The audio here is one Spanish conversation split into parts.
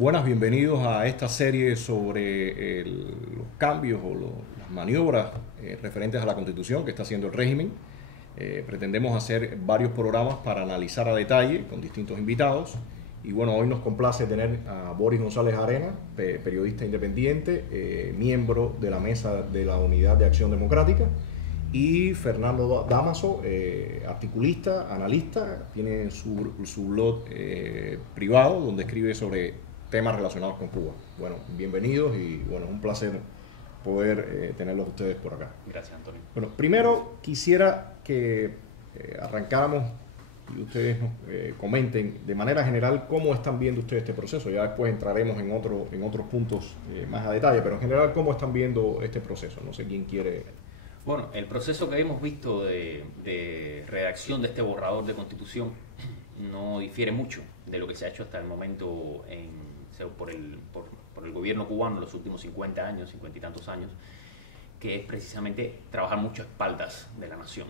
Buenas, bienvenidos a esta serie sobre los cambios o las maniobras referentes a la Constitución que está haciendo el régimen. Pretendemos hacer varios programas para analizar a detalle con distintos invitados. Y bueno, hoy nos complace tener a Boris González Arena, periodista independiente, miembro de la mesa de la Unidad de Acción Democrática, y Fernando Damaso, articulista, analista, tiene su blog privado donde escribe sobre temas relacionados con Cuba. Bueno, bienvenidos y bueno, es un placer poder tenerlos ustedes por acá. Gracias, Antonio. Bueno, primero quisiera que arrancáramos y ustedes nos comenten de manera general cómo están viendo ustedes este proceso. Ya después entraremos en otros puntos más a detalle, pero en general, ¿cómo están viendo este proceso? No sé quién quiere. Bueno, el proceso que hemos visto de redacción de este borrador de Constitución no difiere mucho de lo que se ha hecho hasta el momento por el gobierno cubano en los últimos 50 años, 50 y tantos años, que es precisamente trabajar mucho a espaldas de la nación.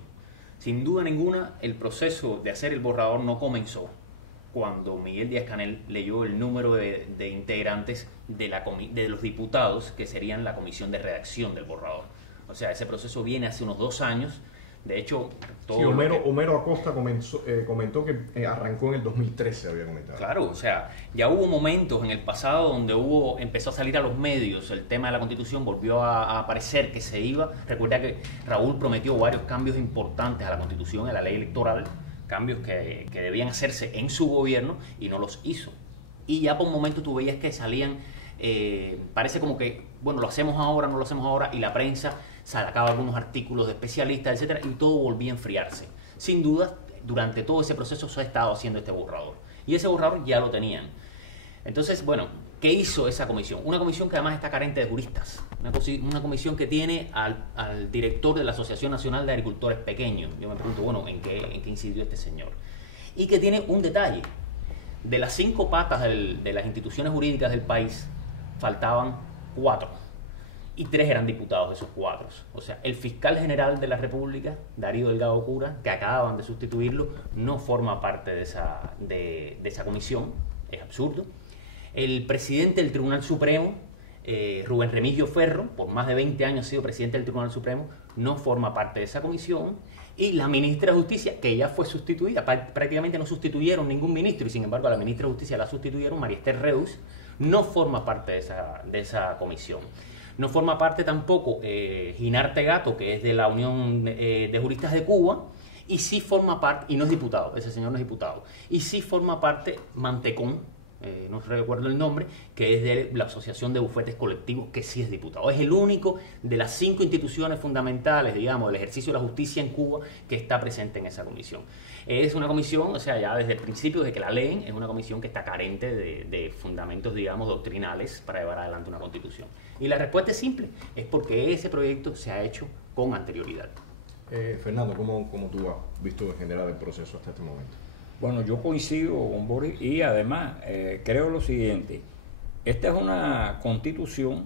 Sin duda ninguna, el proceso de hacer el borrador no comenzó cuando Miguel Díaz-Canel leyó el número de integrantes de los diputados que serían la comisión de redacción del borrador. O sea, ese proceso viene hace unos 2 años. De hecho, sí, Homero Acosta comentó que arrancó en el 2013, había comentado. Claro, o sea, ya hubo momentos en el pasado donde empezó a salir a los medios el tema de la Constitución, volvió a aparecer que se iba. Recuerda que Raúl prometió varios cambios importantes a la Constitución, a la ley electoral, cambios que debían hacerse en su gobierno y no los hizo. Y ya por un momento tú veías que salían, parece como que, bueno, lo hacemos ahora, no lo hacemos ahora, y la prensa sacaba algunos artículos de especialistas, etcétera, y todo volvía a enfriarse. Sin duda, durante todo ese proceso se ha estado haciendo este borrador. Y ese borrador ya lo tenían. Entonces, bueno, ¿qué hizo esa comisión? Una comisión que además está carente de juristas. Una comisión que tiene al director de la Asociación Nacional de Agricultores Pequeños. Yo me pregunto, bueno, ¿en qué incidió este señor? Y que tiene un detalle. De las 5 patas de las instituciones jurídicas del país, faltaban 4. Y 3 eran diputados de esos 4. O sea, el fiscal general de la República, Darío Delgado Cura, que acaban de sustituirlo, no forma parte de esa comisión. Es absurdo. El presidente del Tribunal Supremo, Rubén Remigio Ferro, por más de 20 años ha sido presidente del Tribunal Supremo, no forma parte de esa comisión. Y la ministra de Justicia, que ya fue sustituida, prácticamente no sustituyeron ningún ministro, y sin embargo a la ministra de Justicia la sustituyeron, María Esther Reus, no forma parte de esa comisión. No forma parte tampoco Ginarte Gato, que es de la Unión de Juristas de Cuba, y sí forma parte, y no es diputado, ese señor no es diputado, y sí forma parte Mantecón, no recuerdo el nombre, que es de la Asociación de Bufetes Colectivos, que sí es diputado. Es el único de las 5 instituciones fundamentales, digamos, del ejercicio de la justicia en Cuba que está presente en esa comisión. Es una comisión, o sea, ya desde el principio, desde que la leen, es una comisión que está carente de fundamentos, digamos, doctrinales para llevar adelante una constitución. Y la respuesta es simple, es porque ese proyecto se ha hecho con anterioridad. Fernando, ¿cómo tú has visto en general el proceso hasta este momento? Bueno, yo coincido con Boris y además creo lo siguiente. Esta es una constitución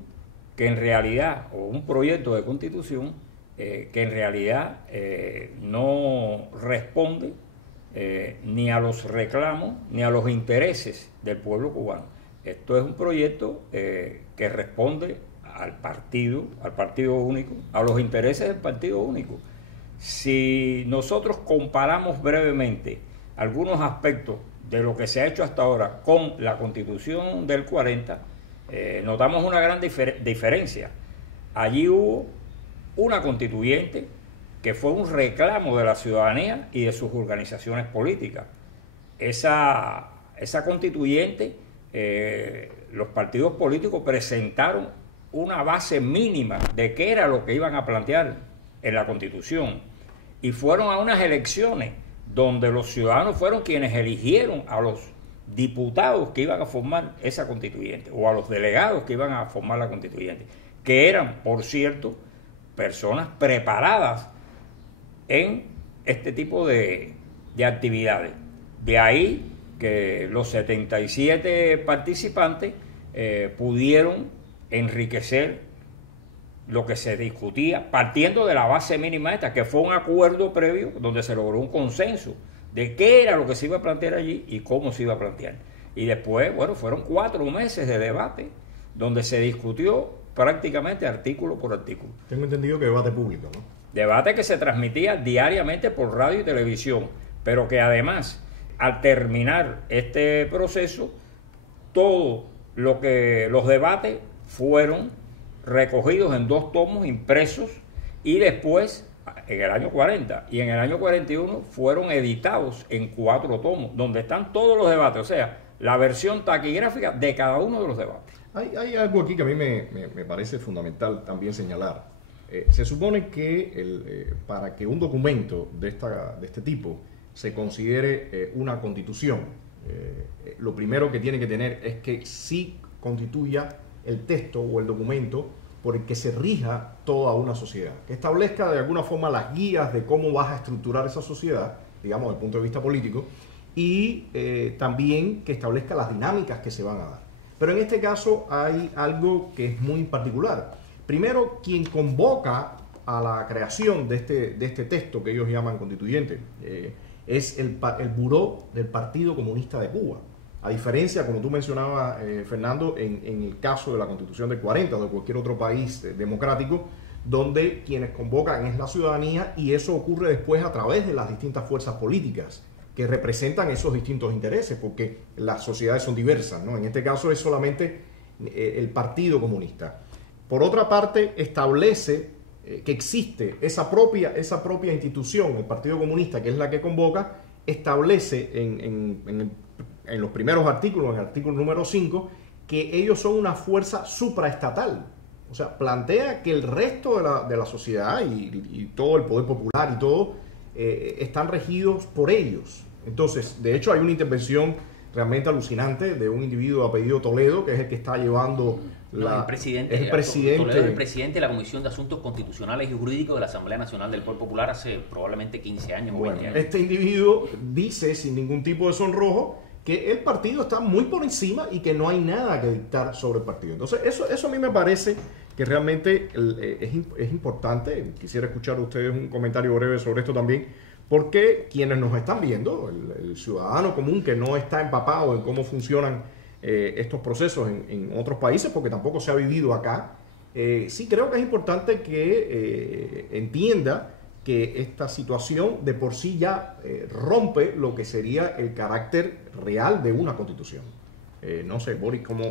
que en realidad, o un proyecto de constitución que en realidad no responde ni a los reclamos ni a los intereses del pueblo cubano. Esto es un proyecto que responde al partido único, a los intereses del partido único. Si nosotros comparamos brevemente algunos aspectos de lo que se ha hecho hasta ahora con la Constitución del 40, notamos una gran diferencia. Allí hubo una constituyente que fue un reclamo de la ciudadanía y de sus organizaciones políticas. Esa constituyente, los partidos políticos presentaron una base mínima de qué era lo que iban a plantear en la Constitución y fueron a unas elecciones donde los ciudadanos fueron quienes eligieron a los diputados que iban a formar esa constituyente o a los delegados que iban a formar la constituyente, que eran, por cierto, personas preparadas en este tipo de actividades. De ahí que los 77 participantes pudieron enriquecer lo que se discutía, partiendo de la base mínima esta, que fue un acuerdo previo donde se logró un consenso de qué era lo que se iba a plantear allí y cómo se iba a plantear. y después, bueno, fueron 4 meses de debate donde se discutió prácticamente artículo por artículo. Tengo entendido que debate público, ¿no? Debate que se transmitía diariamente por radio y televisión, pero que además, al terminar este proceso, todo lo que los debates fueron recogidos en 2 tomos impresos y después, en el año 40 y en el año 41, fueron editados en 4 tomos, donde están todos los debates, o sea, la versión taquigráfica de cada uno de los debates. Hay algo aquí que a mí me parece fundamental también señalar. Se supone que para que un documento de este tipo se considere una constitución, lo primero que tiene que tener es que sí constituya el texto o el documento por el que se rija toda una sociedad, que establezca de alguna forma las guías de cómo vas a estructurar esa sociedad, digamos, desde el punto de vista político, y también que establezca las dinámicas que se van a dar. Pero en este caso hay algo que es muy particular. Primero, quien convoca a la creación de este texto que ellos llaman constituyente es el Buró del Partido Comunista de Cuba. A diferencia, como tú mencionabas, Fernando, en el caso de la Constitución del 40 o de cualquier otro país democrático, donde quienes convocan es la ciudadanía, y eso ocurre después a través de las distintas fuerzas políticas que representan esos distintos intereses, porque las sociedades son diversas, ¿no? En este caso es solamente el Partido Comunista. Por otra parte, establece que existe esa propia institución, el Partido Comunista, que es la que convoca, establece en los primeros artículos, en el artículo número 5, que ellos son una fuerza supraestatal. O sea, plantea que el resto de la sociedad y todo el poder popular y todo están regidos por ellos. Entonces, de hecho, hay una intervención realmente alucinante de un individuo de apellido Toledo, que es el que está llevando el presidente. El presidente. Toledo es el presidente de la Comisión de Asuntos Constitucionales y Jurídicos de la Asamblea Nacional del Pueblo Popular hace probablemente 15 años o 20 años. Este individuo dice, sin ningún tipo de sonrojo, que el partido está muy por encima y que no hay nada que dictar sobre el partido. Entonces, eso a mí me parece que realmente es importante. Quisiera escuchar a ustedes un comentario breve sobre esto también, porque quienes nos están viendo, el ciudadano común que no está empapado en cómo funcionan estos procesos en otros países, porque tampoco se ha vivido acá, sí creo que es importante que entienda que esta situación de por sí ya rompe lo que sería el carácter real de una constitución. No sé, Boris, ¿cómo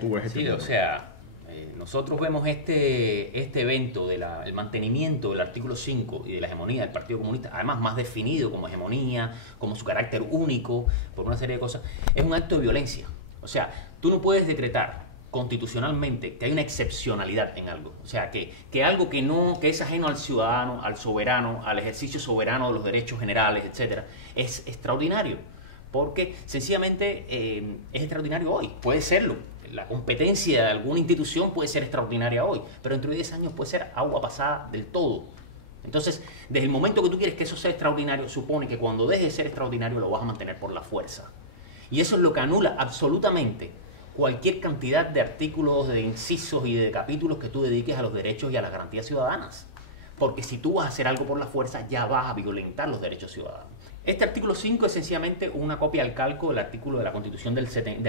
tú ves este tema? O sea, nosotros vemos este evento del mantenimiento del artículo 5 y de la hegemonía del Partido Comunista, además más definido como hegemonía, como su carácter único, por una serie de cosas, es un acto de violencia. O sea, tú no puedes decretar constitucionalmente que hay una excepcionalidad en algo, o sea, que algo que es ajeno al ciudadano, al soberano, al ejercicio soberano de los derechos generales, etcétera, es extraordinario, porque sencillamente es extraordinario hoy, puede serlo, la competencia de alguna institución puede ser extraordinaria hoy, pero dentro de 10 años puede ser agua pasada del todo. Entonces, desde el momento que tú quieres que eso sea extraordinario, supone que cuando deje de ser extraordinario lo vas a mantener por la fuerza, y eso es lo que anula absolutamente cualquier cantidad de artículos, de incisos y de capítulos que tú dediques a los derechos y a las garantías ciudadanas. Porque si tú vas a hacer algo por la fuerza, ya vas a violentar los derechos ciudadanos. Este artículo 5 es sencillamente una copia al calco del artículo de la Constitución del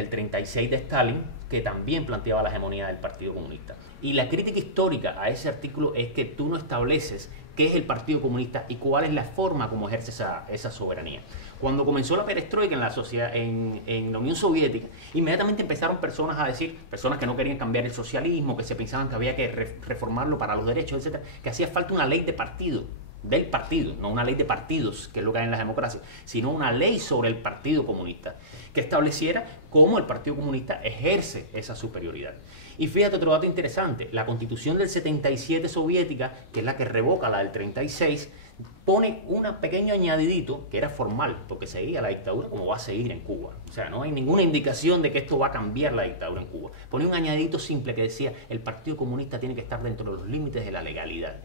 36 de Stalin, que también planteaba la hegemonía del Partido Comunista. Y la crítica histórica a ese artículo es que tú no estableces qué es el Partido Comunista y cuál es la forma como ejerce esa soberanía. Cuando comenzó la perestroika en la sociedad, en la Unión Soviética, inmediatamente empezaron personas a decir, personas que no querían cambiar el socialismo, que se pensaban que había que reformarlo para los derechos, etcétera, que hacía falta una ley de partido, del partido, no una ley de partidos, que es lo que hay en las democracias, sino una ley sobre el Partido Comunista, que estableciera cómo el Partido Comunista ejerce esa superioridad. Y fíjate otro dato interesante, la Constitución del 77 soviética, que es la que revoca la del 36, pone un pequeño añadidito que era formal, porque seguía la dictadura como va a seguir en Cuba. O sea, no hay ninguna indicación de que esto va a cambiar la dictadura en Cuba. Pone un añadidito simple que decía, el Partido Comunista tiene que estar dentro de los límites de la legalidad.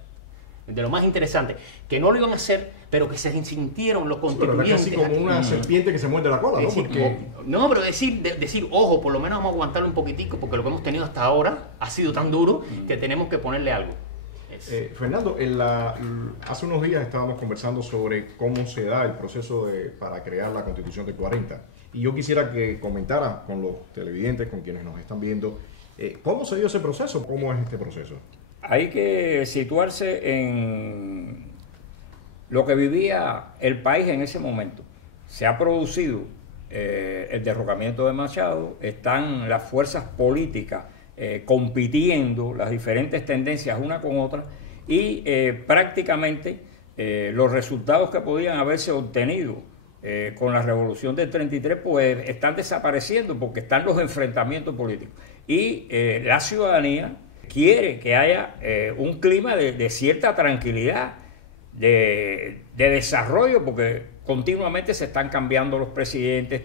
De lo más interesante, que no lo iban a hacer, pero que se sintieron los constituyentes. Sí, pero es casi como una serpiente que se muerde la cola, ¿no? Porque... No, pero decir, ojo, por lo menos vamos a aguantarlo un poquitico, porque lo que hemos tenido hasta ahora ha sido tan duro que tenemos que ponerle algo. Fernando, hace unos días estábamos conversando sobre cómo se da el proceso para crear la Constitución del 40. Y yo quisiera que comentara con los televidentes, con quienes nos están viendo, ¿cómo se dio ese proceso? ¿Cómo es este proceso? Hay que situarse en lo que vivía el país en ese momento. Se ha producido el derrocamiento de Machado, están las fuerzas políticas compitiendo, las diferentes tendencias una con otra, y prácticamente los resultados que podían haberse obtenido con la revolución del 33 pues están desapareciendo porque están los enfrentamientos políticos. Y la ciudadanía quiere que haya un clima de cierta tranquilidad, de desarrollo, porque continuamente se están cambiando los presidentes,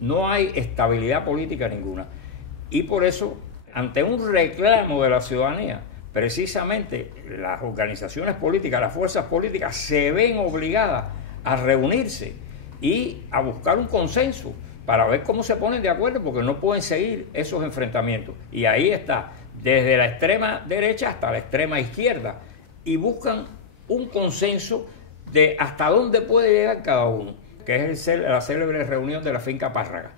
no hay estabilidad política ninguna. Y por eso, ante un reclamo de la ciudadanía, precisamente las organizaciones políticas, las fuerzas políticas se ven obligadas a reunirse y a buscar un consenso para ver cómo se ponen de acuerdo, porque no pueden seguir esos enfrentamientos. Y ahí está, desde la extrema derecha hasta la extrema izquierda, y buscan un consenso de hasta dónde puede llegar cada uno, que es la célebre reunión de la finca Párraga.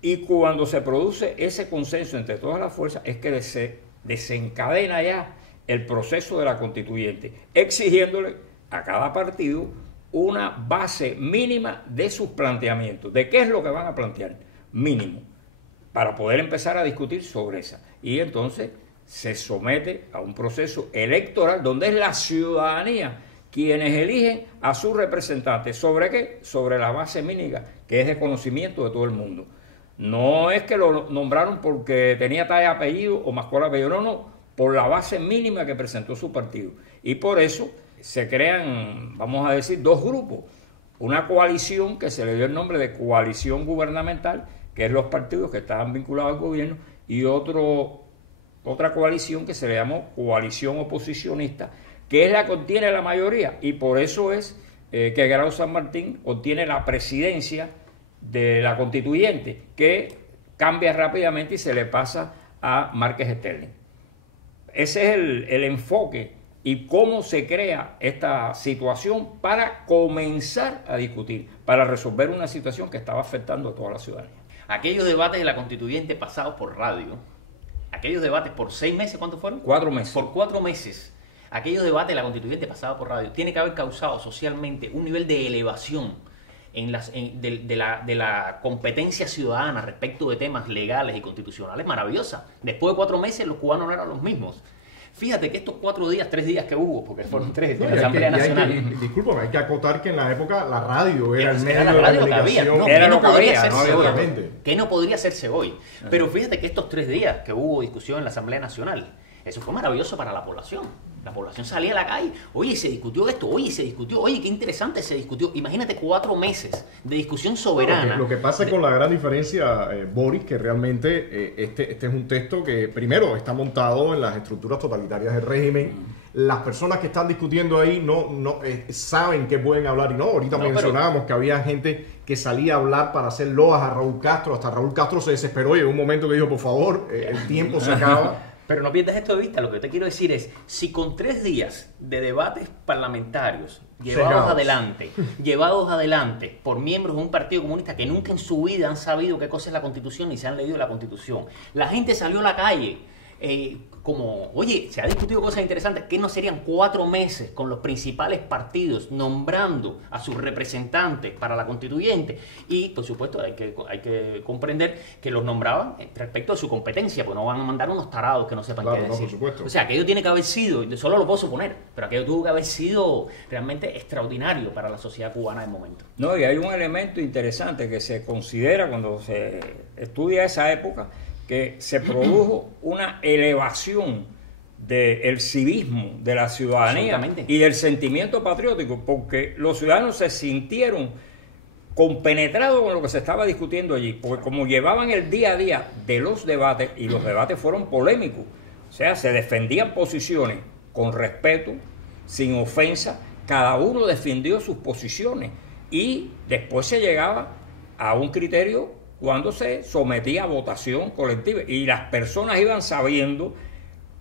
Y cuando se produce ese consenso entre todas las fuerzas, es que se desencadena ya el proceso de la constituyente, exigiéndole a cada partido una base mínima de sus planteamientos, de qué es lo que van a plantear, mínimo, para poder empezar a discutir sobre esa. Y entonces se somete a un proceso electoral donde es la ciudadanía quienes eligen a sus representantes. ¿Sobre qué? Sobre la base mínima, que es de conocimiento de todo el mundo. No es que lo nombraron porque tenía tal apellido o masculino apellido, no, por la base mínima que presentó su partido. Y por eso se crean, vamos a decir, dos grupos. Una coalición que se le dio el nombre de coalición gubernamental, que es los partidos que estaban vinculados al gobierno, y otra coalición que se le llamó coalición oposicionista, que es la que obtiene la mayoría, y por eso es que Grau San Martín obtiene la presidencia de la constituyente, que cambia rápidamente y se le pasa a Márquez Sterling. Ese es el enfoque y cómo se crea esta situación para comenzar a discutir, para resolver una situación que estaba afectando a toda la ciudadanía. Aquellos debates de la constituyente pasados por radio, aquellos debates por 6 meses, ¿cuántos fueron? 4 meses. Por 4 meses. Aquellos debates de la constituyente pasados por radio tiene que haber causado socialmente un nivel de elevación de la competencia ciudadana respecto de temas legales y constitucionales maravillosa. Después de 4 meses los cubanos no eran los mismos. Fíjate que estos 3 días que hubo, porque fueron 3 de la Asamblea Nacional. Discúlpame, hay que acotar que en la época la radio era el medio de la comunicación. Era lo que había, que no podría hacerse hoy. Pero fíjate que estos 3 días que hubo discusión en la Asamblea Nacional, eso fue maravilloso para la población. La población salía a la calle, oye, se discutió esto, oye, se discutió, oye, qué interesante se discutió. Imagínate 4 meses de discusión soberana. Lo que pasa con la gran diferencia, Boris, que realmente este es un texto que primero está montado en las estructuras totalitarias del régimen. Las personas que están discutiendo ahí no saben qué pueden hablar y no. Ahorita mencionábamos que había gente que salía a hablar para hacer loas a Raúl Castro. Hasta Raúl Castro se desesperó y en un momento que dijo, por favor, el tiempo se acaba. Pero no pierdas esto de vista, lo que te quiero decir es, si con 3 días de debates parlamentarios llevados adelante por miembros de un partido comunista que nunca en su vida han sabido qué cosa es la Constitución ni se han leído la Constitución, la gente salió a la calle como, oye, se ha discutido cosas interesantes, que no serían 4 meses con los principales partidos nombrando a sus representantes para la constituyente. Y por supuesto hay que comprender que los nombraban respecto a su competencia, pues no van a mandar unos tarados que no sepan qué decir. Por supuesto. O sea, aquello tiene que haber sido, solo lo puedo suponer, pero aquello tuvo que haber sido realmente extraordinario para la sociedad cubana del momento. No, y hay un elemento interesante que se considera cuando se estudia esa época, que se produjo una elevación del civismo de la ciudadanía y del sentimiento patriótico, porque los ciudadanos se sintieron compenetrados con lo que se estaba discutiendo allí, porque como llevaban el día a día de los debates, y los debates fueron polémicos, o sea, se defendían posiciones con respeto, sin ofensa, cada uno defendió sus posiciones, y después se llegaba a un criterio cuando se sometía a votación colectiva y las personas iban sabiendo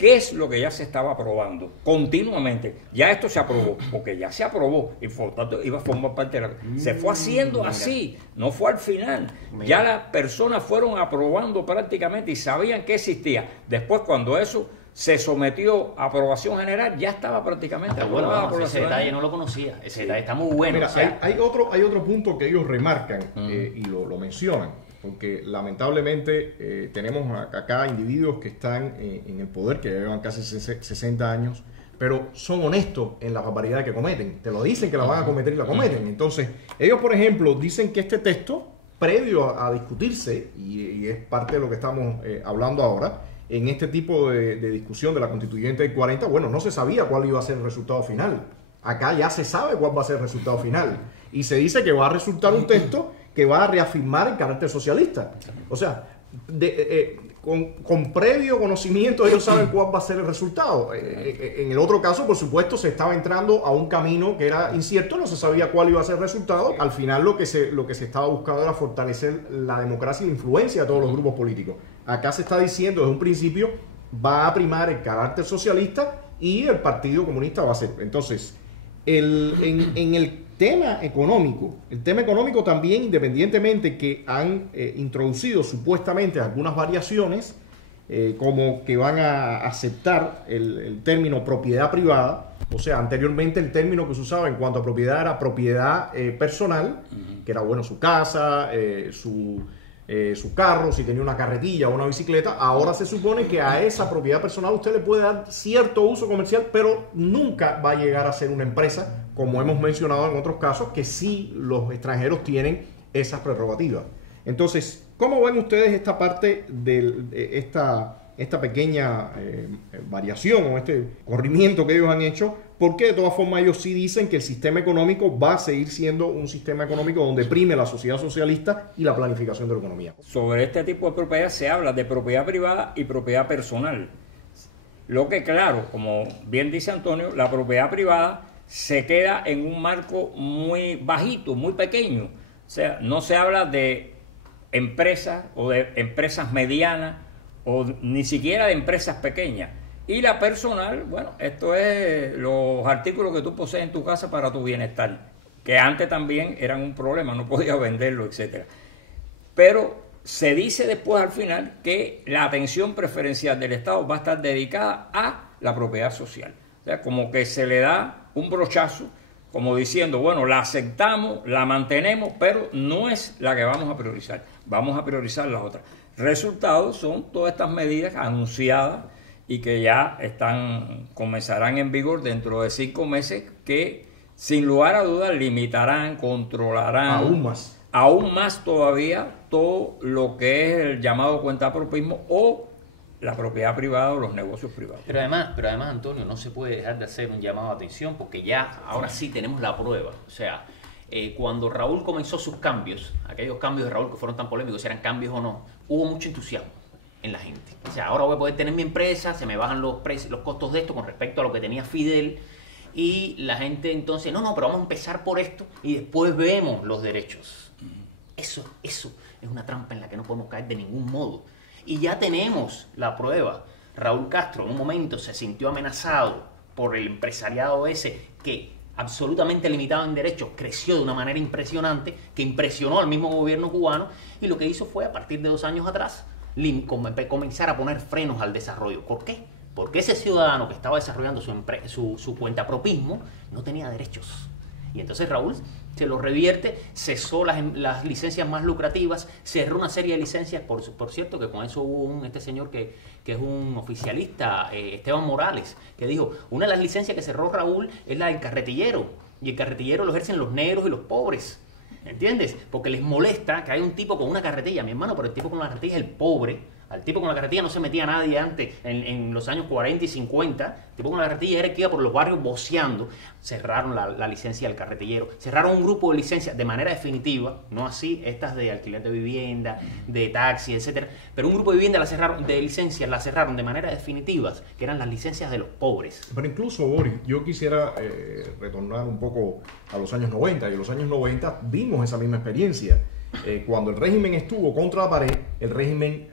¿Qué es lo que ya se estaba aprobando continuamente? Ya esto se aprobó, porque ya se aprobó y por tanto iba a formar parte de la... Se fue haciendo así, no fue al final. Ya las personas fueron aprobando prácticamente y sabían que existía. Después, cuando eso se sometió a aprobación general, ya estaba prácticamente aprobada por la ese detalle no lo conocía. Ese detalle está muy bueno. Mira, hay otro punto que ellos remarcan y lo mencionan, porque lamentablemente tenemos acá individuos que están en el poder, que llevan casi 60 años, pero son honestos en las barbaridades que cometen. Te lo dicen que la van a cometer y la cometen. Entonces, ellos, por ejemplo, dicen que este texto, previo a discutirse, y es parte de lo que estamos hablando ahora, en este tipo de discusión de la constituyente del 40, bueno, no se sabía cuál iba a ser el resultado final. Acá ya se sabe cuál va a ser el resultado final. Y se dice que va a resultar un texto que va a reafirmar el carácter socialista. O sea, con previo conocimiento ellos saben cuál va a ser el resultado. En el otro caso, por supuesto, se estaba entrando a un camino que era incierto, no se sabía cuál iba a ser el resultado. Al final lo que se estaba buscando era fortalecer la democracia y la influencia de todos los grupos políticos. Acá se está diciendo desde un principio va a primar el carácter socialista y el Partido Comunista va a ser. Entonces, en el tema económico también, independientemente que han introducido supuestamente algunas variaciones, como que van a aceptar el término propiedad privada. O sea, anteriormente el término que se usaba en cuanto a propiedad era propiedad personal, que era, bueno, su casa, su carro, si tenía una carretilla o una bicicleta. Ahora se supone que a esa propiedad personal usted le puede dar cierto uso comercial, pero nunca va a llegar a ser una empresa, como hemos mencionado en otros casos, que sí los extranjeros tienen esas prerrogativas. Entonces, ¿cómo ven ustedes esta parte de esta pequeña variación o este corrimiento que ellos han hecho? Porque de todas formas ellos sí dicen que el sistema económico va a seguir siendo un sistema económico donde prime la sociedad socialista y la planificación de la economía. Sobre este tipo de propiedad se habla de propiedad privada y propiedad personal. Lo que, claro, como bien dice Antonio, la propiedad privada se queda en un marco muy bajito, muy pequeño. O sea, no se habla de empresas o de empresas medianas o ni siquiera de empresas pequeñas. Y la personal, bueno, esto es los artículos que tú posees en tu casa para tu bienestar, que antes también eran un problema, no podías venderlo, etcétera. Pero se dice después al final que la atención preferencial del Estado va a estar dedicada a la propiedad social. O sea, como que se le da un brochazo, como diciendo, bueno, la aceptamos, la mantenemos, pero no es la que vamos a priorizar. Vamos a priorizar la otra. Resultados son todas estas medidas anunciadas y que ya comenzarán en vigor dentro de 5 meses, que sin lugar a dudas limitarán, controlarán aún más todavía todo lo que es el llamado cuentapropismo o la propiedad privada o los negocios privados. Pero además, Antonio, no se puede dejar de hacer un llamado de atención, porque ya ahora sí tenemos la prueba. O sea, cuando Raúl comenzó sus cambios, aquellos cambios de Raúl que fueron tan polémicos, si eran cambios o no, hubo mucho entusiasmo en la gente. O sea, ahora voy a poder tener mi empresa, se me bajan los precios, los costos de esto con respecto a lo que tenía Fidel, y la gente entonces, no, pero vamos a empezar por esto y después vemos los derechos. Eso es una trampa en la que no podemos caer de ningún modo. Y ya tenemos la prueba. Raúl Castro en un momento se sintió amenazado por el empresariado ese que, absolutamente limitado en derechos, creció de una manera impresionante, que impresionó al mismo gobierno cubano, y lo que hizo fue, a partir de 2 años atrás, comenzar a poner frenos al desarrollo. ¿Por qué? Porque ese ciudadano que estaba desarrollando su cuentapropismo no tenía derechos. Y entonces Raúl se lo revierte, cesó las licencias más lucrativas, cerró una serie de licencias, por cierto, que con eso hubo este señor que es un oficialista, Esteban Morales, que dijo, una de las licencias que cerró Raúl es la del carretillero, y el carretillero lo ejercen los negros y los pobres. ¿Entiendes? Porque les molesta que haya un tipo con una carretilla, mi hermano, pero el tipo con la carretilla es el pobre. Al tipo con la carretilla no se metía nadie antes, en los años 40 y 50. El tipo con la carretilla era el que iba por los barrios voceando. Cerraron la licencia del carretillero. Cerraron un grupo de licencias de manera definitiva, no así estas de alquiler de vivienda, de taxi, etcétera. Pero un grupo de vivienda de licencias la cerraron de manera definitiva, que eran las licencias de los pobres. Pero incluso, Boris, yo quisiera retornar un poco a los años 90. Y en los años 90 vimos esa misma experiencia. Cuando el régimen estuvo contra la pared, el régimen,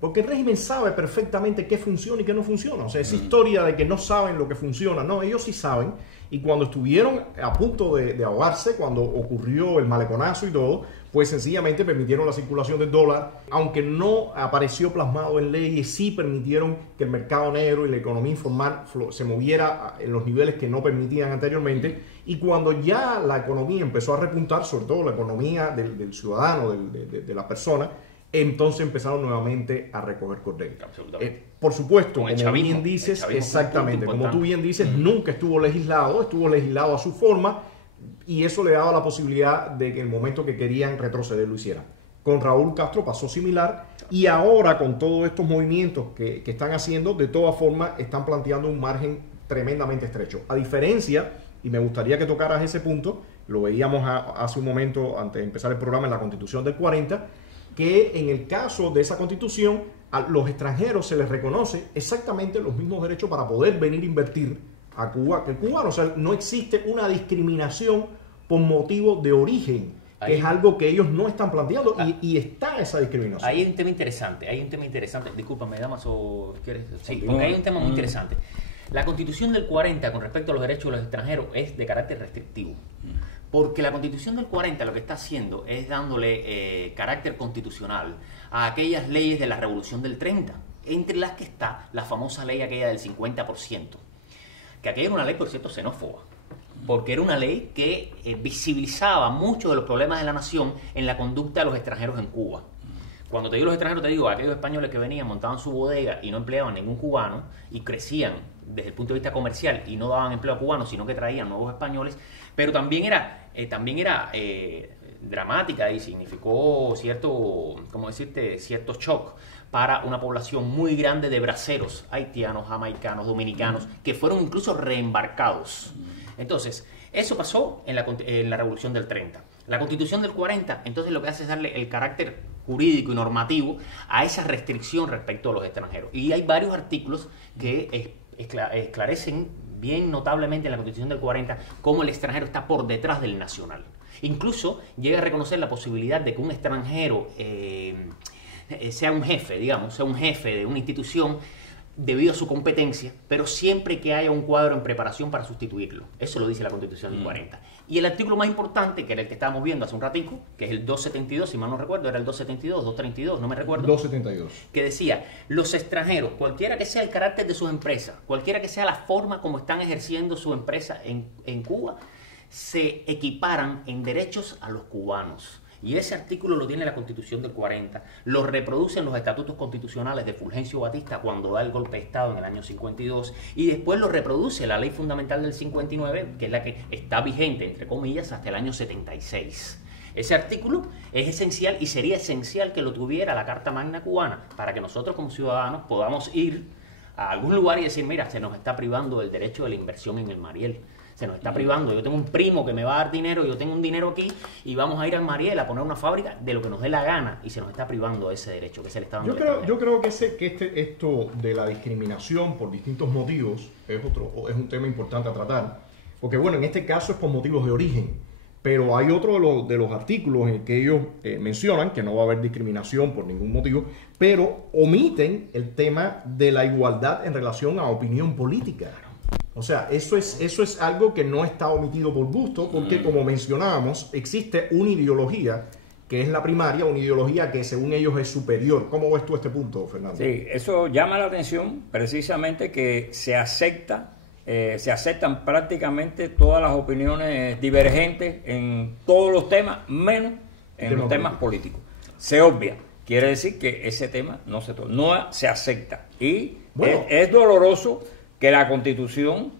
porque el régimen sabe perfectamente qué funciona y qué no funciona. O sea, esa historia de que no saben lo que funciona, no, ellos sí saben. Y cuando estuvieron a punto de ahogarse, cuando ocurrió el maleconazo y todo, pues sencillamente permitieron la circulación del dólar, aunque no apareció plasmado en leyes, sí permitieron que el mercado negro y la economía informal se moviera en los niveles que no permitían anteriormente. Y cuando ya la economía empezó a repuntar, sobre todo la economía del ciudadano, de la persona, entonces empezaron nuevamente a recoger cordel. Por supuesto, como chavismo, bien dices, exactamente, como tú bien dices, nunca estuvo legislado a su forma, y eso le daba la posibilidad de que en el momento que querían retroceder lo hicieran. Con Raúl Castro pasó similar, y ahora con todos estos movimientos que están haciendo, de todas formas están planteando un margen tremendamente estrecho. A diferencia, y me gustaría que tocaras ese punto, lo veíamos hace un momento antes de empezar el programa en la Constitución del 40, que en el caso de esa Constitución a los extranjeros se les reconoce exactamente los mismos derechos para poder venir a invertir a Cuba que el cubano. O sea, no existe una discriminación por motivo de origen, que es algo que ellos no están planteando, y está esa discriminación. Hay un tema interesante, discúlpame, Damaso, ¿quieres? Sí, porque hay un tema muy interesante. La Constitución del 40 con respecto a los derechos de los extranjeros es de carácter restrictivo. Porque la Constitución del 40 lo que está haciendo es dándole carácter constitucional a aquellas leyes de la Revolución del 30, entre las que está la famosa ley aquella del 50%, que aquella era una ley, por cierto, xenófoba, porque era una ley que visibilizaba muchos de los problemas de la nación en la conducta de los extranjeros en Cuba. Cuando te digo los extranjeros, te digo aquellos españoles que venían, montaban su bodega y no empleaban ningún cubano y crecían desde el punto de vista comercial y no daban empleo a cubanos, sino que traían nuevos españoles, pero también era dramática y significó cierto shock para una población muy grande de braceros, haitianos, jamaicanos, dominicanos, que fueron incluso reembarcados. Entonces, eso pasó en la Revolución del 30. La Constitución del 40, entonces lo que hace es darle el carácter jurídico y normativo a esa restricción respecto a los extranjeros. Y hay varios artículos que esclarecen bien notablemente en la Constitución del 40 cómo el extranjero está por detrás del nacional. Incluso llega a reconocer la posibilidad de que un extranjero sea un jefe de una institución debido a su competencia, pero siempre que haya un cuadro en preparación para sustituirlo. Eso lo dice la Constitución del 40. Y el artículo más importante, que era el que estábamos viendo hace un ratico, que es el 272, si mal no recuerdo, era el 272, 232, no me recuerdo. 272. Que decía, los extranjeros, cualquiera que sea el carácter de sus empresas, cualquiera que sea la forma como están ejerciendo su empresa en Cuba, se equiparan en derechos a los cubanos. Y ese artículo lo tiene la Constitución del 40, lo reproducen los estatutos constitucionales de Fulgencio Batista cuando da el golpe de Estado en el año 52, y después lo reproduce la Ley Fundamental del 59, que es la que está vigente, entre comillas, hasta el año 76. Ese artículo es esencial y sería esencial que lo tuviera la Carta Magna cubana para que nosotros como ciudadanos podamos ir a algún lugar y decir, mira, se nos está privando del derecho de la inversión en el Mariel. Se nos está privando. Yo tengo un primo que me va a dar dinero, yo tengo un dinero aquí y vamos a ir al Mariel a poner una fábrica de lo que nos dé la gana y se nos está privando ese derecho que se le está dando. Yo creo que esto de la discriminación por distintos motivos es un tema importante a tratar, porque bueno, en este caso es por motivos de origen, pero hay otro de los artículos en que ellos mencionan que no va a haber discriminación por ningún motivo, pero omiten el tema de la igualdad en relación a opinión política. O sea, eso es algo que no está omitido por gusto, porque como mencionábamos, existe una ideología que es la primaria, una ideología que según ellos es superior. ¿Cómo ves tú este punto, Fernando? Sí, eso llama la atención precisamente que se aceptan prácticamente todas las opiniones divergentes en todos los temas, menos en los temas políticos. Se obvia. Quiere decir que ese tema no se acepta. Y bueno, es doloroso que la Constitución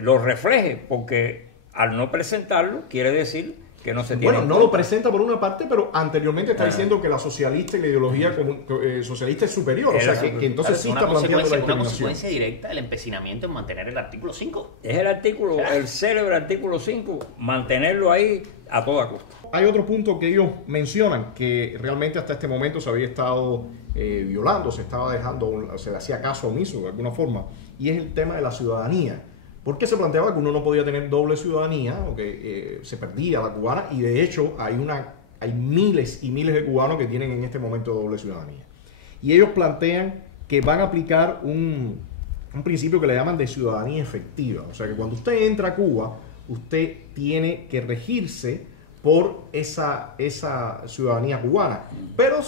lo refleje, porque al no presentarlo quiere decir que no se tiene. Bueno, no lo presenta por una parte, pero anteriormente está diciendo que la socialista y la ideología socialista es superior. O sea, que entonces sí está planteando la discriminación. Una consecuencia directa del empecinamiento en mantener el artículo 5. Es el célebre artículo 5, mantenerlo ahí a toda costa. Hay otro punto que ellos mencionan, que realmente hasta este momento se había estado violando, se le hacía caso omiso de alguna forma, y es el tema de la ciudadanía. Porque se planteaba que uno no podía tener doble ciudadanía, o que se perdía la cubana, y de hecho hay una hay miles y miles de cubanos que tienen en este momento doble ciudadanía. Y ellos plantean que van a aplicar un principio que le llaman de ciudadanía efectiva. O sea que cuando usted entra a Cuba, usted tiene que regirse por esa ciudadanía cubana. Pero,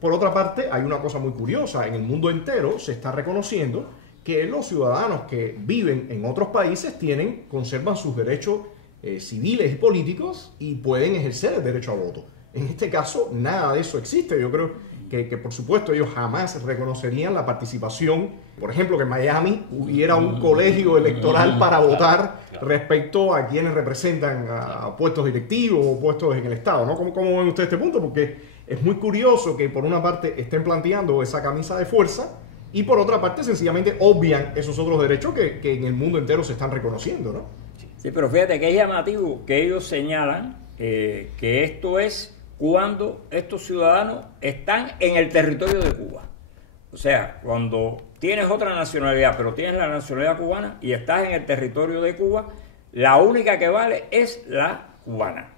por otra parte, hay una cosa muy curiosa. En el mundo entero se está reconociendo que los ciudadanos que viven en otros países conservan sus derechos civiles y políticos y pueden ejercer el derecho a voto. En este caso, nada de eso existe. Yo creo que por supuesto ellos jamás reconocerían la participación, por ejemplo, que en Miami hubiera un colegio electoral para votar respecto a quienes representan a puestos directivos o puestos en el Estado, ¿no? ¿Cómo ven ustedes este punto? Porque es muy curioso que por una parte estén planteando esa camisa de fuerza y por otra parte sencillamente obvian esos otros derechos que en el mundo entero se están reconociendo, ¿no? Sí, pero fíjate que es llamativo que ellos señalan que esto es cuando estos ciudadanos están en el territorio de Cuba. O sea, cuando tienes otra nacionalidad, pero tienes la nacionalidad cubana y estás en el territorio de Cuba, la única que vale es la cubana.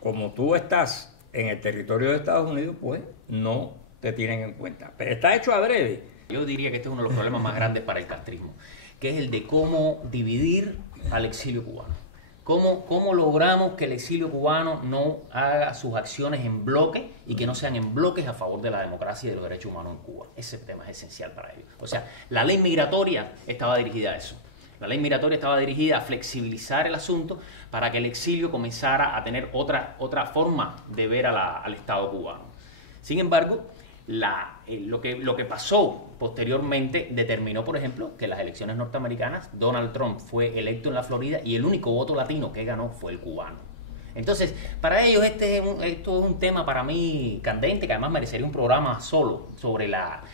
Como tú estás en el territorio de Estados Unidos, pues no te tienen en cuenta. Pero está hecho adrede. Yo diría que este es uno de los problemas más grandes para el castrismo, que es el de cómo dividir al exilio cubano. ¿Cómo logramos que el exilio cubano no haga sus acciones en bloque y que no sean en bloques a favor de la democracia y de los derechos humanos en Cuba? Ese tema es esencial para ellos. O sea, la ley migratoria estaba dirigida a eso. La ley migratoria estaba dirigida a flexibilizar el asunto para que el exilio comenzara a tener otra forma de ver al Estado cubano. Sin embargo, lo que pasó posteriormente determinó, por ejemplo, que en las elecciones norteamericanas Donald Trump fue electo en la Florida y el único voto latino que ganó fue el cubano. Entonces, para ellos esto es un tema para mí candente, que además merecería un programa solo sobre la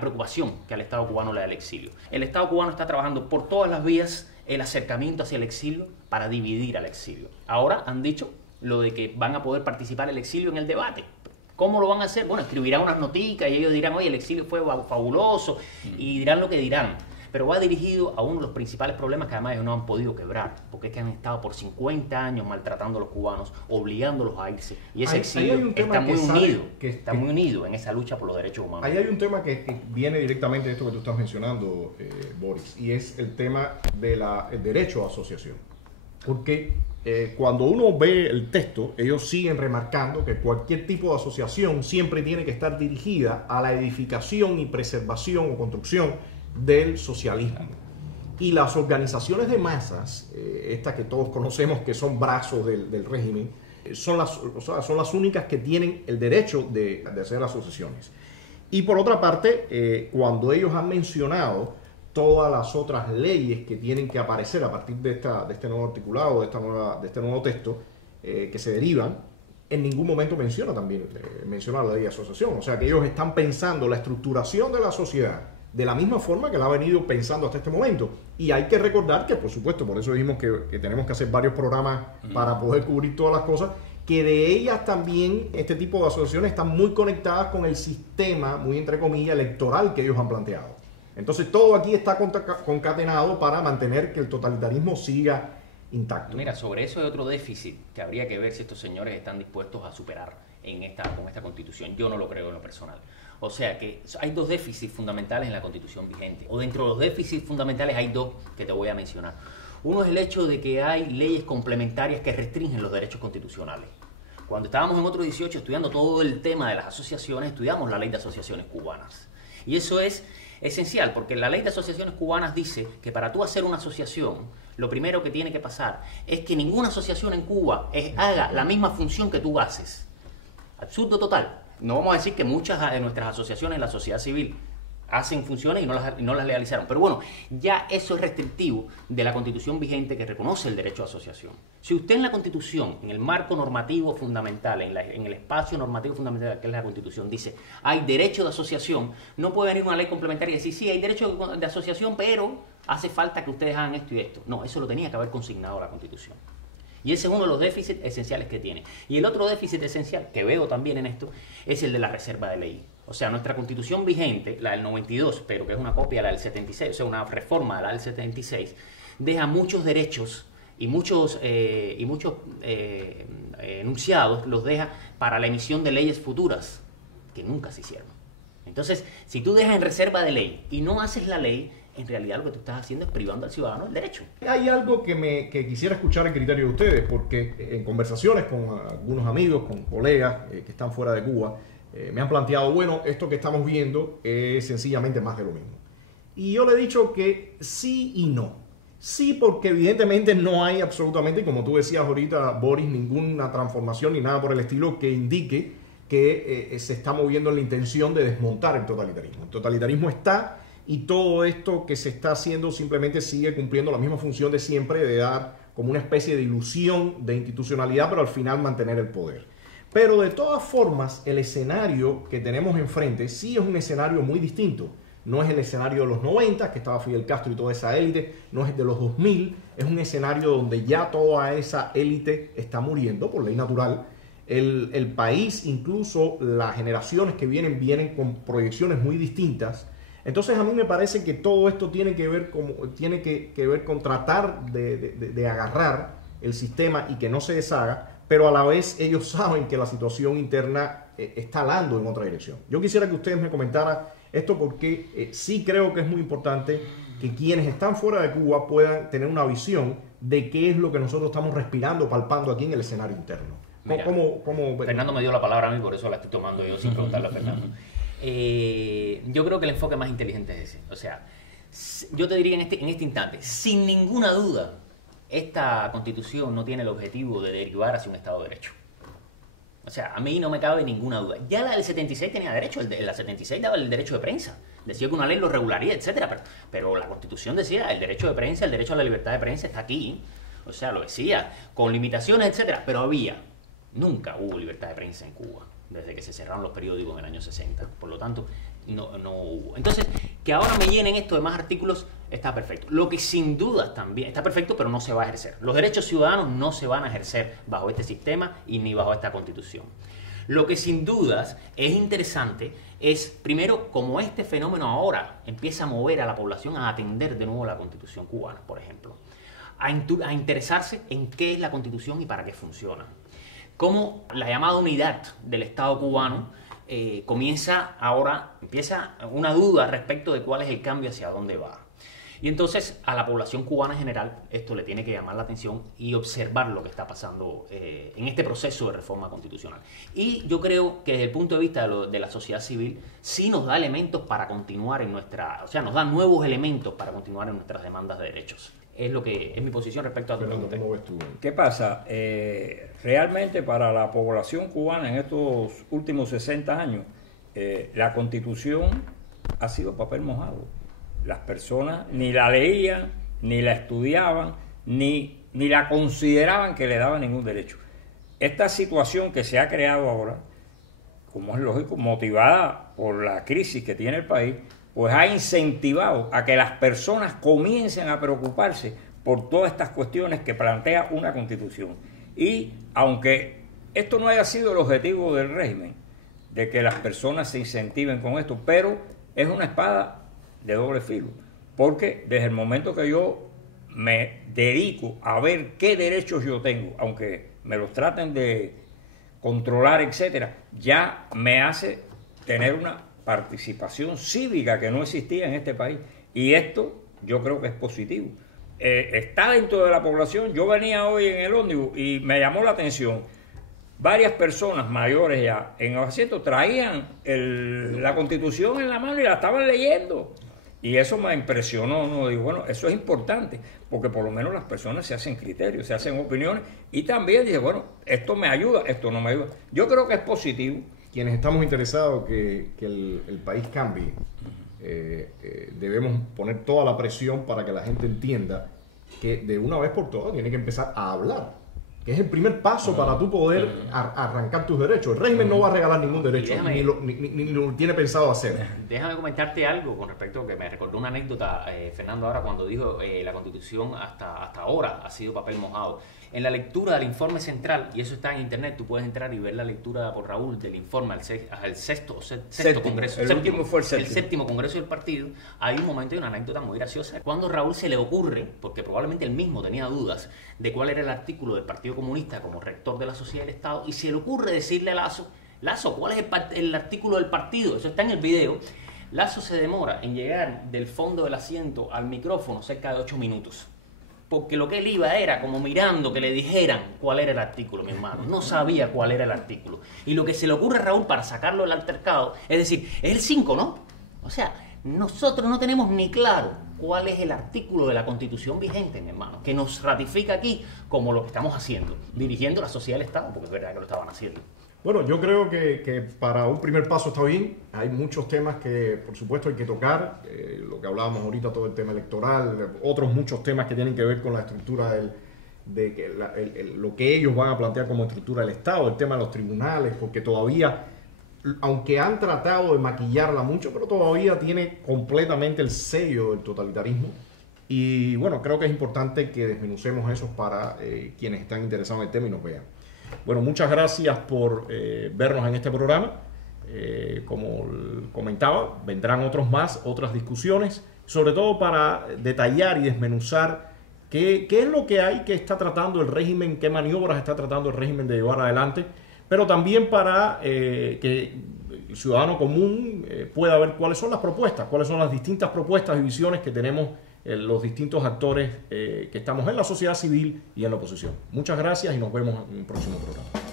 preocupación que al Estado cubano le da el exilio. El Estado cubano está trabajando por todas las vías el acercamiento hacia el exilio para dividir al exilio. Ahora han dicho lo de que van a poder participar el exilio en el debate. ¿Cómo lo van a hacer? Bueno, escribirán unas noticas y ellos dirán, oye, el exilio fue fabuloso, y dirán lo que dirán. Pero va dirigido a uno de los principales problemas que además ellos no han podido quebrar, porque es que han estado por 50 años maltratando a los cubanos, obligándolos a irse. Y ese exilio está muy unido en esa lucha por los derechos humanos. Ahí hay un tema que viene directamente de esto que tú estás mencionando, Boris, y es el tema del derecho a asociación. Porque cuando uno ve el texto, ellos siguen remarcando que cualquier tipo de asociación siempre tiene que estar dirigida a la edificación y preservación o construcción del socialismo. Y las organizaciones de masas, estas que todos conocemos que son brazos del régimen, son las únicas que tienen el derecho de hacer asociaciones. Y por otra parte, cuando ellos han mencionado todas las otras leyes que tienen que aparecer a partir de este nuevo articulado, de este nuevo texto, que se derivan, en ningún momento menciona la ley de asociación. O sea que ellos están pensando la estructuración de la sociedad de la misma forma que la ha venido pensando hasta este momento. Y hay que recordar que, por supuesto, por eso dijimos que tenemos que hacer varios programas para poder cubrir todas las cosas, que de ellas también este tipo de asociaciones están muy conectadas con el sistema, muy entre comillas, electoral que ellos han planteado. Entonces todo aquí está concatenado para mantener que el totalitarismo siga intacto. Mira, sobre eso hay otro déficit que habría que ver si estos señores están dispuestos a superar con esta constitución. Yo no lo creo en lo personal. O sea que hay dos déficits fundamentales en la constitución vigente. O dentro de los déficits fundamentales hay dos que te voy a mencionar. Uno es el hecho de que hay leyes complementarias que restringen los derechos constitucionales. Cuando estábamos en otro 18 estudiando todo el tema de las asociaciones, estudiamos la ley de asociaciones cubanas. Y eso es esencial, porque la ley de asociaciones cubanas dice que para tú hacer una asociación, lo primero que tiene que pasar es que ninguna asociación en Cuba haga la misma función que tú haces. Absurdo total. No vamos a decir que muchas de nuestras asociaciones en la sociedad civil hacen funciones y no las legalizaron. Pero bueno, ya eso es restrictivo de la Constitución vigente que reconoce el derecho a asociación. Si usted en la Constitución, en el marco normativo fundamental, en el espacio normativo fundamental que es la Constitución, dice hay derecho de asociación, no puede venir una ley complementaria y decir sí, hay derecho de asociación, pero hace falta que ustedes hagan esto y esto. No, eso lo tenía que haber consignado la Constitución. Y ese es uno de los déficits esenciales que tiene. Y el otro déficit esencial que veo también en esto es el de la reserva de ley. O sea, nuestra constitución vigente, la del 92, pero que es una copia de la del 76, o sea, una reforma de la del 76, deja muchos derechos y muchos enunciados los deja para la emisión de leyes futuras que nunca se hicieron. Entonces, si tú dejas en reserva de ley y no haces la ley, en realidad lo que tú estás haciendo es privando al ciudadano del derecho. Hay algo que quisiera escuchar el criterio de ustedes, porque en conversaciones con algunos amigos, con colegas que están fuera de Cuba, me han planteado, bueno, esto que estamos viendo es sencillamente más de lo mismo. Y yo le he dicho que sí y no. Sí, porque evidentemente no hay absolutamente, como tú decías ahorita, Boris, ninguna transformación ni nada por el estilo que indique que se está moviendo en la intención de desmontar el totalitarismo. El totalitarismo está, y todo esto que se está haciendo simplemente sigue cumpliendo la misma función de siempre, de dar como una especie de ilusión de institucionalidad, pero al final mantener el poder. Pero de todas formas, el escenario que tenemos enfrente sí es un escenario muy distinto. No es el escenario de los 90, que estaba Fidel Castro y toda esa élite, no es el de los 2000, es un escenario donde ya toda esa élite está muriendo por ley natural. El país, incluso las generaciones que vienen con proyecciones muy distintas. Entonces a mí me parece que todo esto tiene que ver con tratar de agarrar el sistema y que no se deshaga, pero a la vez ellos saben que la situación interna está alando en otra dirección. Yo quisiera que ustedes me comentaran esto porque sí creo que es muy importante que quienes están fuera de Cuba puedan tener una visión de qué es lo que nosotros estamos respirando, palpando aquí en el escenario interno. Mira, Fernando me dio la palabra a mí, por eso la estoy tomando yo sin preguntarle a Fernando. Yo creo que el enfoque más inteligente es ese. O sea, yo te diría en este instante, sin ninguna duda, esta Constitución no tiene el objetivo de derivar hacia un Estado de Derecho. O sea, a mí no me cabe ninguna duda. Ya la del 76 tenía derecho, la 76 daba el derecho de prensa. Decía que una ley lo regularía, etcétera. Pero la Constitución decía, el derecho de prensa, el derecho a la libertad de prensa está aquí. O sea, lo decía, con limitaciones, etcétera. Pero nunca hubo libertad de prensa en Cuba, desde que se cerraron los periódicos en el año 60. Por lo tanto, no hubo. Entonces, que ahora me llenen esto de más artículos está perfecto. Lo que sin duda también está perfecto, pero no se va a ejercer. Los derechos ciudadanos no se van a ejercer bajo este sistema y ni bajo esta Constitución. Lo que sin dudas es interesante es, primero, como este fenómeno ahora empieza a mover a la población a atender de nuevo la Constitución cubana, por ejemplo, a interesarse en qué es la Constitución y para qué funciona. Cómo la llamada unidad del Estado cubano empieza una duda respecto de cuál es el cambio, hacia dónde va. Y entonces a la población cubana en general esto le tiene que llamar la atención y observar lo que está pasando en este proceso de reforma constitucional. Y yo creo que desde el punto de vista de la sociedad civil sí nos da elementos para continuar nos da nuevos elementos para continuar en nuestras demandas de derechos. Es lo que es mi posición respecto a tu pregunta. ¿Cómo ves tú? ¿Qué pasa? Realmente para la población cubana en estos últimos 60 años, la Constitución ha sido papel mojado. Las personas ni la leían, ni la estudiaban, ni la consideraban que le daba ningún derecho. Esta situación que se ha creado ahora, como es lógico, motivada por la crisis que tiene el país, pues ha incentivado a que las personas comiencen a preocuparse por todas estas cuestiones que plantea una Constitución. Y aunque esto no haya sido el objetivo del régimen, de que las personas se incentiven con esto, pero es una espada de doble filo, porque desde el momento que yo me dedico a ver qué derechos yo tengo, aunque me los traten de controlar, etcétera, ya me hace tener una participación cívica que no existía en este país, y esto yo creo que es positivo. Está dentro de la población. Yo venía hoy en el ómnibus y me llamó la atención, varias personas mayores ya en los asientos traían la Constitución en la mano y la estaban leyendo. Y eso me impresionó, ¿no? Digo, bueno, eso es importante, porque por lo menos las personas se hacen criterios, se hacen opiniones, y también dije, bueno, esto me ayuda, esto no me ayuda. Yo creo que es positivo. Quienes estamos interesados que el país cambie, debemos poner toda la presión para que la gente entienda que de una vez por todas tiene que empezar a hablar, que es el primer paso para tú poder arrancar tus derechos. El régimen no va a regalar ningún derecho, ni lo tiene pensado hacer. Déjame comentarte algo con respecto a que me recordó una anécdota, Fernando, ahora cuando dijo la Constitución hasta ahora ha sido papel mojado. En la lectura del informe central, y eso está en internet, tú puedes entrar y ver la lectura por Raúl del informe al sexto congreso. El último fue el séptimo congreso del partido. Hay un momento y una anécdota muy graciosa. Cuando Raúl se le ocurre, porque probablemente él mismo tenía dudas de cuál era el artículo del Partido Comunista como rector de la sociedad y del Estado, y se le ocurre decirle a Lasso, ¿cuál es el artículo del partido? Eso está en el video. Lasso se demora en llegar del fondo del asiento al micrófono cerca de 8 minutos. Porque lo que él iba era como mirando que le dijeran cuál era el artículo, mi hermano. No sabía cuál era el artículo. Y lo que se le ocurre a Raúl para sacarlo del altercado es decir, es el 5, ¿no? O sea, nosotros no tenemos ni claro cuál es el artículo de la Constitución vigente, mi hermano, que nos ratifica aquí como lo que estamos haciendo, dirigiendo la sociedad del Estado, porque es verdad que lo estaban haciendo. Bueno, yo creo que para un primer paso está bien. Hay muchos temas que, por supuesto, hay que tocar. Lo que hablábamos ahorita, todo el tema electoral, otros muchos temas que tienen que ver con la estructura lo que ellos van a plantear como estructura del Estado, el tema de los tribunales, porque todavía, aunque han tratado de maquillarla mucho, pero todavía tiene completamente el sello del totalitarismo. Y bueno, creo que es importante que desmenucemos eso para quienes están interesados en el tema y nos vean. Bueno, muchas gracias por vernos en este programa. Como comentaba, vendrán otros más, otras discusiones, sobre todo para detallar y desmenuzar qué es lo que hay que está tratando el régimen, qué maniobras está tratando el régimen de llevar adelante, pero también para que el ciudadano común pueda ver cuáles son las propuestas, cuáles son las distintas propuestas y visiones que tenemos los distintos actores que estamos en la sociedad civil y en la oposición. Muchas gracias y nos vemos en un próximo programa.